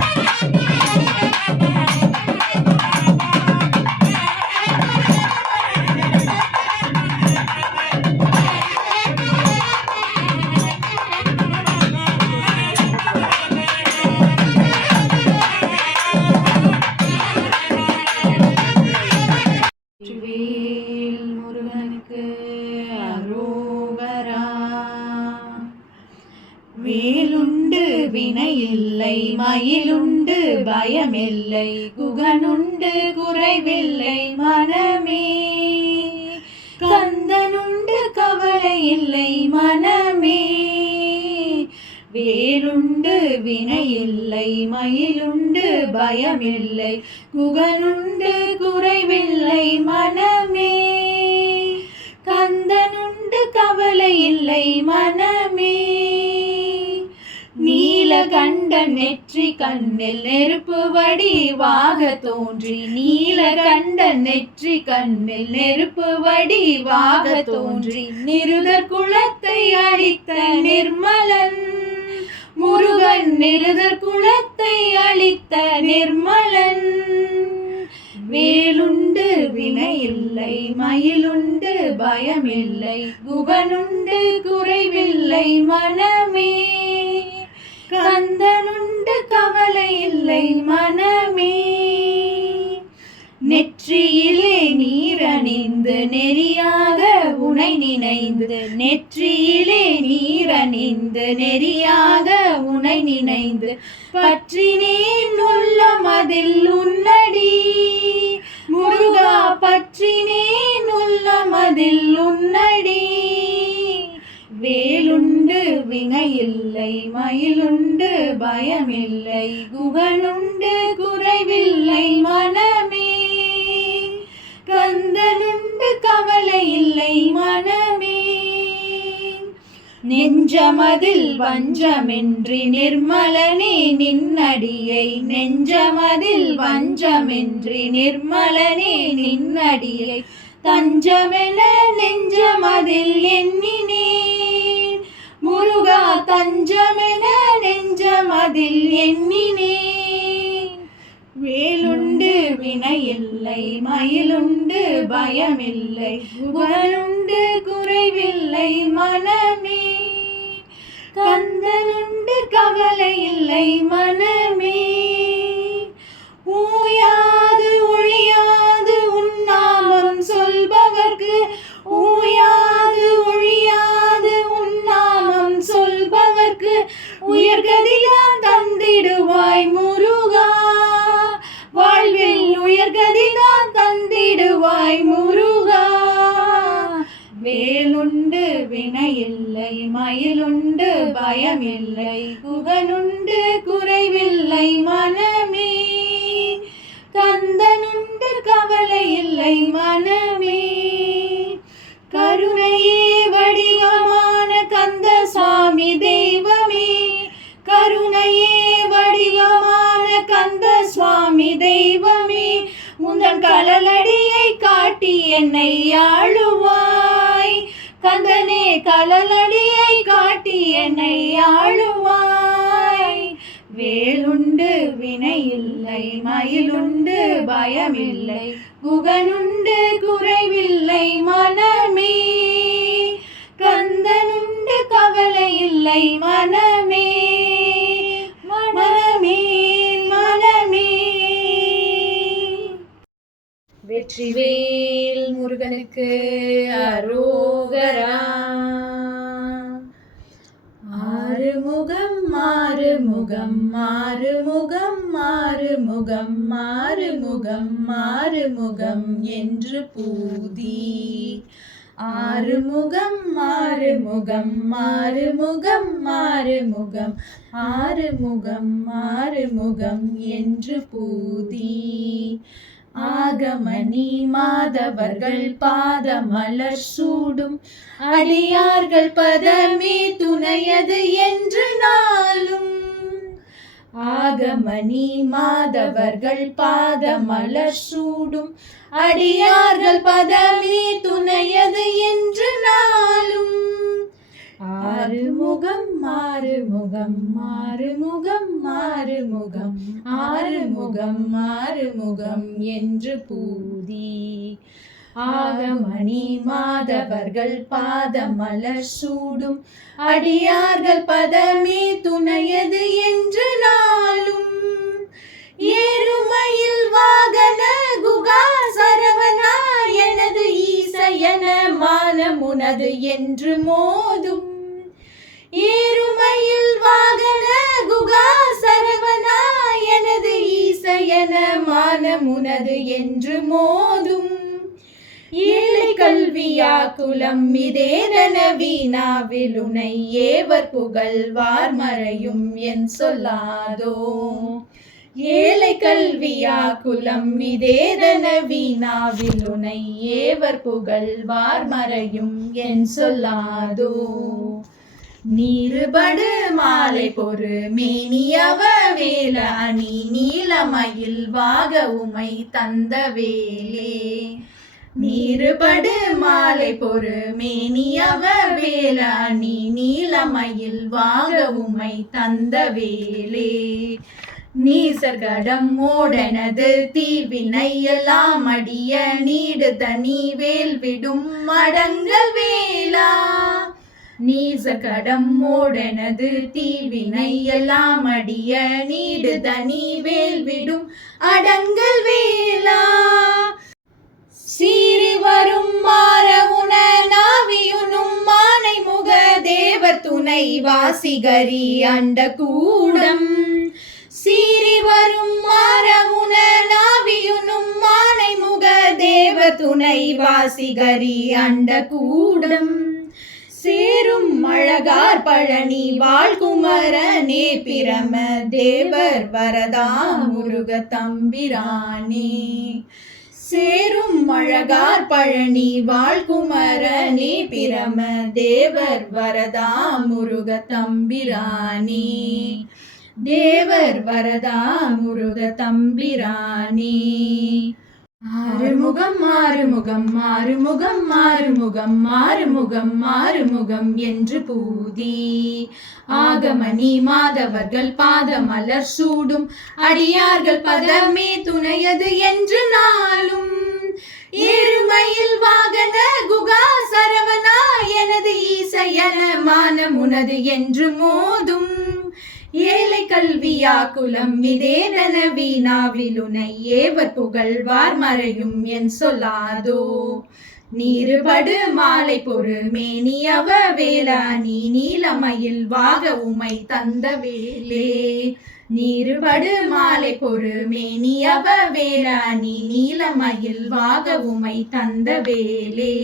Hey! பயமில்லை குகனுண்டு குறைவில்லை மனமே. கந்தனுண்டு கவலை இல்லை மனமே. வேலுண்டு வினையில்லை மயிலுண்டு பயமில்லை குகனுண்டு குறைவில்லை மனமே. கந்தனுண்டு கவலை இல்லை மனமே. நீலகண்ட நெற்றி கண்ணில் நெருப்பு வடிவாக தோன்றி நீலகண்ட நெற்றி கண்ணில் நெருப்பு வடிவாக தோன்றி நிருதர் குலத்தை அழித்த நிர்மலன் முருகன் நிருதர் குலத்தை அழித்த நிர்மலன். வேலுண்டு வினையில்லை மயிலுண்டு பயமில்லை குகனுண்டு குறைவில்லை மனமே கந்தனுண்டு கவலை இல்லை மனமே. நெற்றியிலே நீரணிந்து நெறியாக உனை நினைந்து. நெற்றியிலே நீரணிந்து நெறியாக உனை நினைந்து. பற்றினேன் உள்ளமதில் உன்னடி. முருகா பற்றினேன் உள்ளமதில் உன்னடி. வேலுண்டு வினையில்லை மயிலுண்டு பயமில்லை குகனுண்டு குறைவில்லை மனமே கந்தனுண்டு கவலை இல்லை மனமே நெஞ்சமதில் வஞ்சமின்றி நிர்மலனே நின்னடியை நெஞ்சமதில் வஞ்சமின்றி நிர்மலனே நின்னடியை தஞ்சமென நெஞ்சமதில் எண்ணினே தஞ்சமென நெஞ்சமதில் எண்ணினே. வேலுண்டு வினையில்லை மயிலுண்டு பயமில்லை புகழுண்டு குறைவில்லை மனமே. கந்தனுண்டு கவலை இல்லை மன கலலடியை காட்டி என்னை ஆளுவாய். கந்தனே கலலடியை காட்டி என்னை ஆளுவாய். வேலுண்டு வினையில்லை மயிலுண்டு பயமில்லை. குகனுண்டு குறைவில்லை மனமே. கந்தனுண்டு கவலை இல்லை மனமே. வெற்றிவேல் முருகனுக்கு அரோகரா. ஆறுமுகம் மாறுமுகம் மாறுமுகம் மாறுமுகம் மாறுமுகம் மாறுமுகம் என்று பூதி. ஆறுமுகம் மாறுமுகம் மாறுமுகம் மாறுமுகம் ஆறுமுகம் மாறுமுகம் என்று பூதி. ஆகமணி மாதவர்கள் பாத மலர் சூடும். அடியார்கள் பதமே துணையது என்று நாளும். ஆகமணி மாதவர்கள் பாத மலர் சூடும். அடியார்கள் பதமே துணையது என்று நாளும். ஆறுமுகம் மாறுமுகம் மாறுமுகம் மாறுமுகம் ஆறுமுகம் மாறுமுகம் என்று பூதி. ஆகமணி மாதவர்கள் பாதமலர் சூடும் அடியார்கள் பதமே துணையது என்று நாளும். ஏறுமையில் வாகன குகா சரவணா எனது ஈசயன மானமுனது என்று மோதும். ஏறுமையில் வாகன குகா சரவணா எனது ஈசயன மானமுனது என்று மோதும். ஏழை கல்வியா குலம் இதேதன வீணாவிலுனை ஏவர் புகழ்வார் மறையும் என் சொல்லாதோ ஏழை கல்வியா குலம் இதேதன வீணாவிலுனை ஏவர் புகழ்வார் மறையும் என் சொல்லாதோ. நீருபடு மாலை பொறு மேனியவ வேல அணி நீலமயில் வாக உமை தந்த வேலே. நீருபடு மாலை பொறு மேனியவ வேல அணி நீலமயில் வாக உமை தந்த வேலே. நீசர்கடம் ஓடனது தீவினை எல்லாம் அடிய நீடு தனி வேல் விடும் மடங்கள் வேளா நீசகடம் ஓடனது தீவினை எல்லாம் அடிய நீடு தனி வேல் விடும் அடங்கள் வேளா சீறி வரும் மாற உண நாவியுனும் மானை முக தேவ துணை வாசிகரி அண்ட கூடம் துணை வாசிகரி அண்ட கூடம் சேரும் அழகார் பழனி வாழ்குமரனே பிரம தேவர் வரதா முருக தம்பிரானே. சேரும் அழகார் பழனி வாழ்குமரனே பிரம தேவர் வரதா முருக தம்பிரானே. தேவர் வரதா முருக தம்பிரானே. ஆறுமுகம் ஆறுமுகம் ஆறுமுகம் ஆறுமுகம் ஆறுமுகம் ஆறுமுகம் என்று பூதி. ஆகமணி மாதவர்கள் பாதமலர் சூடும் அடியார்கள் பதமே துணையது என்று நாளும். ஏறுமையில் வாகன குகா சரவணா எனது ஈசையன மானமுனது என்று மோதும். ஏழை கல்வியா குலம் இதேதன வீணாவிலுனை ஏவர் புகழ்வார் மறையும் என் சொல்லாதோ. நீருபடு மாலை பொறு மேனியவ வேளா நீ நீலமயில் வாக உமை தந்த வேலே. நீருபடு மாலை பொறுமேனி மேனியவ வேளா நீ நீலமயில் வாக உமை தந்த வேலே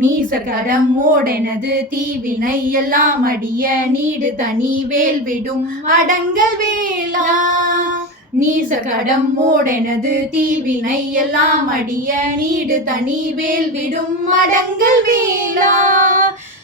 மீசகடம் ஓடெனது தீவினை எல்லாம் அடிய நீடு தனி வேல் விடும் அடங்கல் வேளா. நீசகடம் ஓடெனது தீவினை எல்லாம் அடிய நீடு தனி வேல் விடும் அடங்கல் வேளா.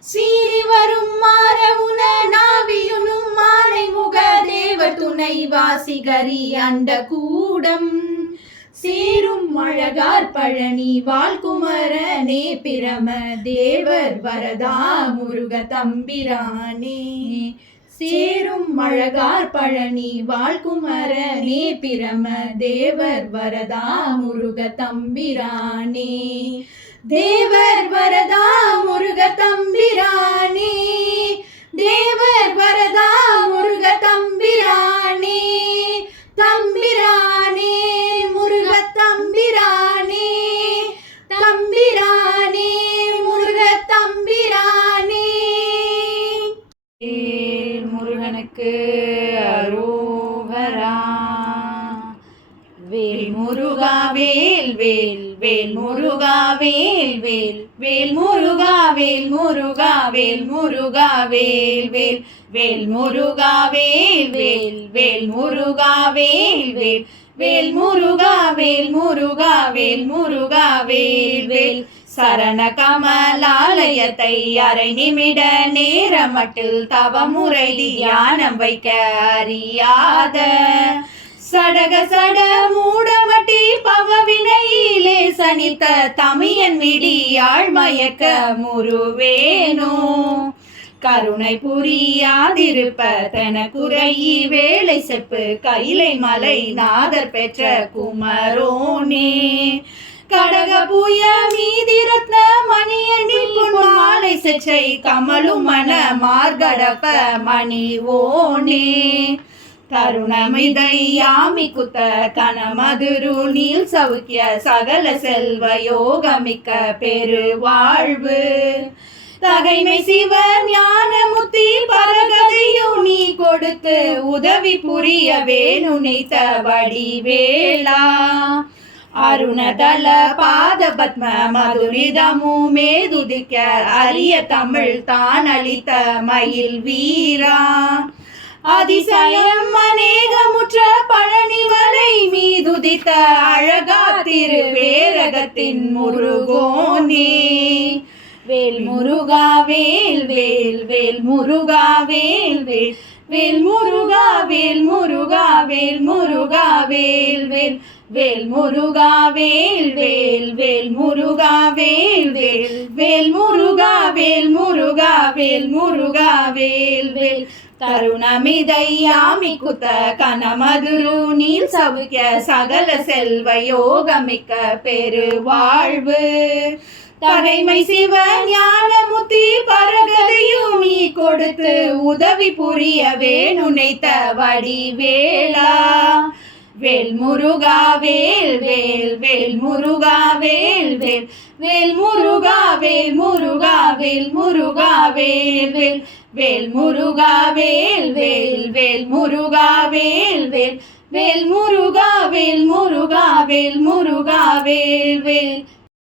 சீறி வரும் மாறவுன நாவியுனு மாலை முக தேவர் துணை வாசிகரி அண்ட கூடம் சேரும் அழகார் பழனி வாழ்குமரனே பிரம தேவர் வரதா முருக தம்பிரானே சேரும் அழகார் பழனி வாழ்குமரனே பிரம தேவர் வரதா முருக தம்பிரானே தேவர் வரதா முருக தம்பிரானே தேவர் வரதா முருக தம்பிரானே தம்பிரானே முருக தம்பிரானே தம்பிரானே முருக தம்பிரானே. முருகனுக்கு அருள் வேல் முருகா வேல் வேல் வேல் முருகா வேல் வேல் வேல் முருகா வேல் முருகா வேல் முருகா வேல் வேல் வேல் முருகா வேல் வேல் வேல் முருகா வேல் வேல் வேல் முருகா வேல் முருகா வேல் முருகா வேல் வேல் சரண கமலாலயத்தை அரை நிமிட நேரமட்டில் தவமுறை தியானம் வைக்க அறியாத சடக சட மூடமட்டி பவவினையிலே சனித்த தமியன் மிடியாள் மயக்க முருவேனோ. கருணை புரியாதிருப்ப தன வேலை செப்பு கைலை மலை நாதர் பெற்ற குமரோனே. கடக புய மீதி ரத்ன மணியணி மாலை செச்சை கமலும் மன மார்கடப்ப மணி ஓனே கருணமிதையாமி குத்த கனமதுரு நீல் சௌக்கிய சகல செல்வ யோகமிக்க பெருவாழ்வு. தகைமை சிவ ஞானமுத்தி பரகதையும் நீ கொடுத்து உதவி புரிய வேணுனைத்த வடிவேளா அருணதல பாத பத்ம மதுரிதமு மேதுதிக்க அரிய தமிழ் தான் அளித்த மயில் வீரா. அதிசயம் அநேகமுற்ற பழனிமலை மீதுதித்த அழகா திருவேரகத்தின் முருகோனே வேல் முருகா வேல் வேல் வேல் முருகா வேல் வேல் வேல் முருகா வேல் முருகா வேல் முருகா வேல் வேல் வேல் முருகா வேல் வேல் வேல் முருகா வேல் வேல் வேல் முருகா வேல் முருகா வேல் முருகா வேல் வேல் தருணமிதையாமி குத்த கனமதுரு நீல் சவுக்கிய சகல செல்வ யோகமிக்க பெருவாழ்வு. தகைமை சிவ ஞானமுத்தி பரகதையும் நீ கொடுத்து உதவி புரிய வேணுனைத்த வடிவேளா வேல் முருகா வேல் வேல் வேல் முருகா வேல் வேல் வேல் முருகா வேல் முருகா வேல் முருகா வேல் வேல் வேல் முருகா வேல் வேல் வேல் முருகா வேல் வேல் வேல் முருகா வேல் முருகா வேல் முருகா வேல் வேல்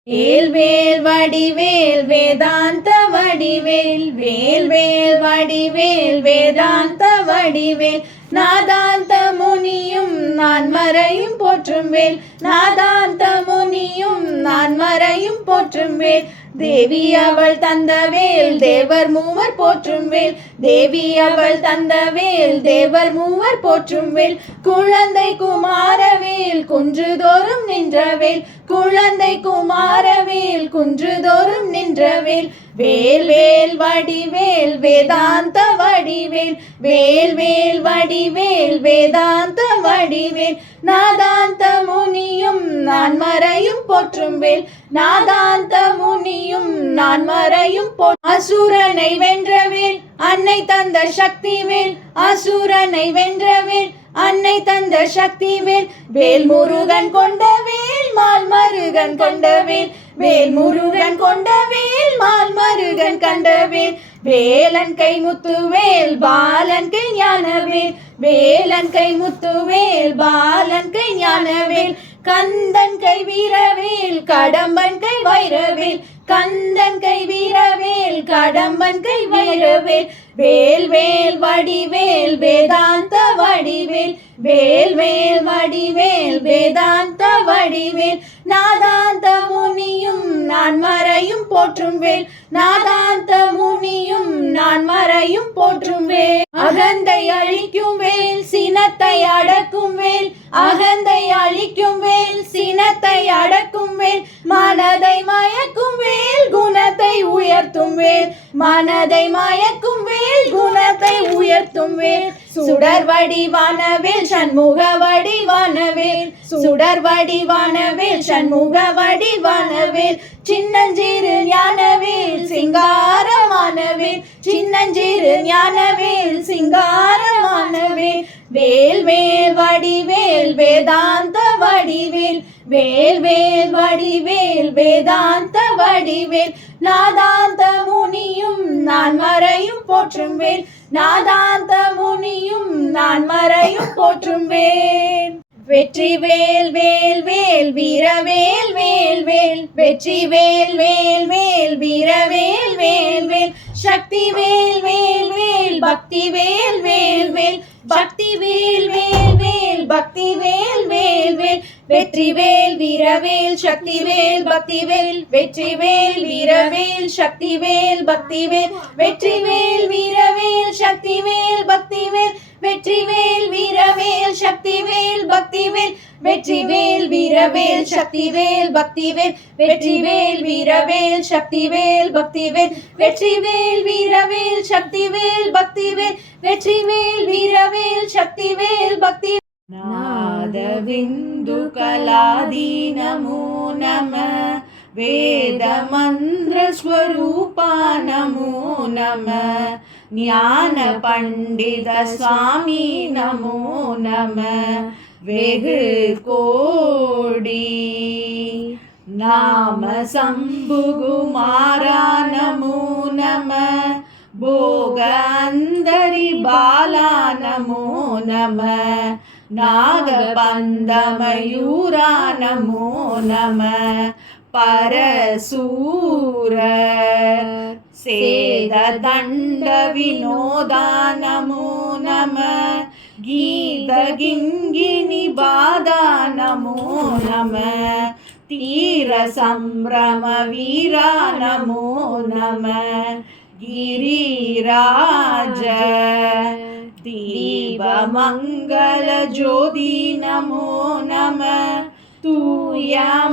வேல் வேல் வடிவேல் வேதாந்த வடிவேல் வேல் வேல் வடிவேல் வேதாந்த வடிவேல் நாதாந்த முனியும் நான் மறையும் போற்றும் வேல் நாதாந்த முனியும் நான் மறையும் போற்றும் வேல் தேவி அவள் தந்த வேல் தேவர் மூவர் போற்றும் வேல் தேவி அவள் தந்த வேல் தேவர் மூவர் போற்றும் வேல் குழந்தை குமாரவேல் குன்றுதோறும் நின்றவேல் குழந்தை குமாரவேல் குன்றுதோறும் நின்ற வேல். வேல் வேல் வடிவேல் வேதாந்த வடிவேல். வேல் வேல் வடிவேல் வேதாந்த வடிவேல். நாதாந்த முனியும் நான் மறையும் போற்றும் வேல். நாதாந்த முனியும் நான் மறையும் போ அசுரனை வென்றவேல் அன்னை தந்த சக்தி வேல். அசுரனை வென்றவேல் அன்னை தந்த சக்தி வேல். வேல் முருகன் கொண்ட வேல் மால் மருகன் கொண்ட வேல். வேல் முருகன் கொண்ட வேல் மால் மருகன் கண்டவேல் வேலன் கை முத்துவேல் பாலன் கை ஞானவேல் வேலன் கை முத்துவேல் பாலன் கை ஞானவேல் கந்தன் கை வீரவேல் கடம்பன் கை வைரவேல். கந்தன் கை வீரவேல் கடம்பன் கை வைரவேல் வேல் வேல் வடிவேல் வேதாந்த வடிவேல் வேல் வேல் வடிவேல் வேதாந்த வடிவேல். நாதாந்த முனியும் நான் மறையும் போற்றும் வேல் நாதாந்த முனியும் நான் மறையும் போற்றும் வேல். அகந்தை அழிக்கும் வேல் சினத்தை அடக்கும் வேல் அகந்தை அழிக்கும் வேல் சினத்தை அடக்கும் வேல் மனதை மயக்கும் வேல். மேல் குணத்தை உயர்த்தும் வேல் மனதை மயக்கும் வேல் குணத்தை உயர்த்தும் வேல். சுடர் வடிவான வேல் சண்முக வடிவான வேல். சுடர் வடிவான வேல் சண்முக வடிவான வேல். சின்னஞ்சிறு ஞானவேல் சிங்காரமான வேல். சின்னஞ்சிறு ஞானவேல் சிங்காரமான வேல். வேல் வேல் வடிவேல் வேதாந்த வடிவேல். வேல் வேல் வடிவேல் வேதாந்த வடிவேல். நாதாந்த முனியும் நான் மறையும் போற்றும் வேல். நாதாந்த முனியும் நான் மறையும் போற்றும் வேல். வெற்றி வேல் வேல் வேல் வீரவேல் வேல் வேல் வெற்றி வேல் வேல் வேல் வீரவேல் வேல் வேல். சக்தி வேல் வேல் வேல் பக்தி வேல் வேல் வேல். பக்தி வேல் வேல் வேல் பக்தி வேல் வேல் வேல். வெற்றி வேல் வீரவேல் சக்தி வேல் பக்தி வேல். வெற்றி வேல் வீரவேல் சக்தி வேல் பக்தி வேல். வெற்றி வேல் வீரவேல் சக்தி வேல் பக்தி வேல். வெற்றி வேல் வீரவேல் சக்தி வேல் பக்தி வேல் வெற்றி வேல் வீரவேல் சக்தி வேல் பக்தி வேல் வெற்றி வேல் வீரவேல் சக்தி வேல் பக்தி வேல் வெற்றி வேல் வீரவேல் சக்தி வேல் பக்தி வேல் வெற்றி வேல் வீரவேல் சக்தி வேல் பக்தி நாதவிந்து கலாதி நமோ. நம வேத மந்திர ஸ்வரூபா நம. ஞான பண்டித சுவாமி நமோ நம வெகு கோடி நாம சம்புகுமாரா நமோ நம भोग अन्दरि बाला नमो नमः नागपन्दमयूरा नमो नमः परसूर सेददण्डविनोदा नमो नमः गीतगिङ्गिनिबाधा नमो नमः तीरसम्भ्रमवीरा नमो नमः गिरिराज दीपमङ्गलज्योति नमो नमः तूयम्बललीला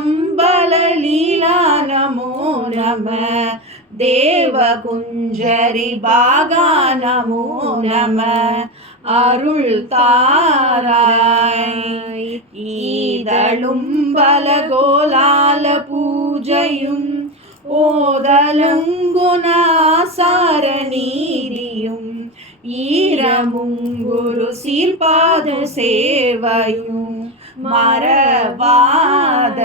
नमो नमः தேவகுஞ்சரி பாகா நமோ நம அருள் தாராய் ஈதழும் பலகோலால பூஜையும் ஓதலுங்குணாசார நீதியும் ஈரமுங்குரு சீர்பாது சேவையும் மறவாத.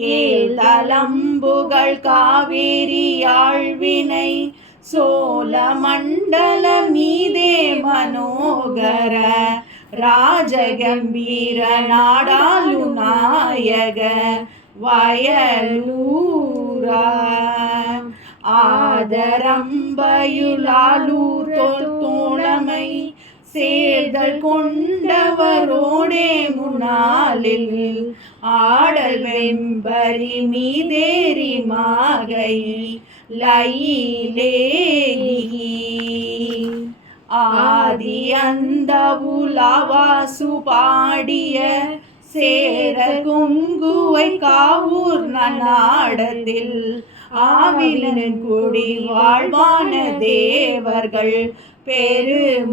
ஏலம்புகள் காவேரி ஆழ்வினை சோழ மண்டல மீதே மனோகர. ராஜகம்பீர நாடாளு நாயக. வயலூரா. ஆதரம்பயுலாலூர் தோழமை. சேர்தல் கொண்டவரோடே முன்னாளில் ஆடல் வெம்பரி மீதேறி மாகை லைலேகி ஆதி அந்த உலாவாசு பாடிய சேர குங்குவை காவூர் நாடத்தில் ஆவிலன் குடி வாழ்வான தேவர்கள் பெருமாளே.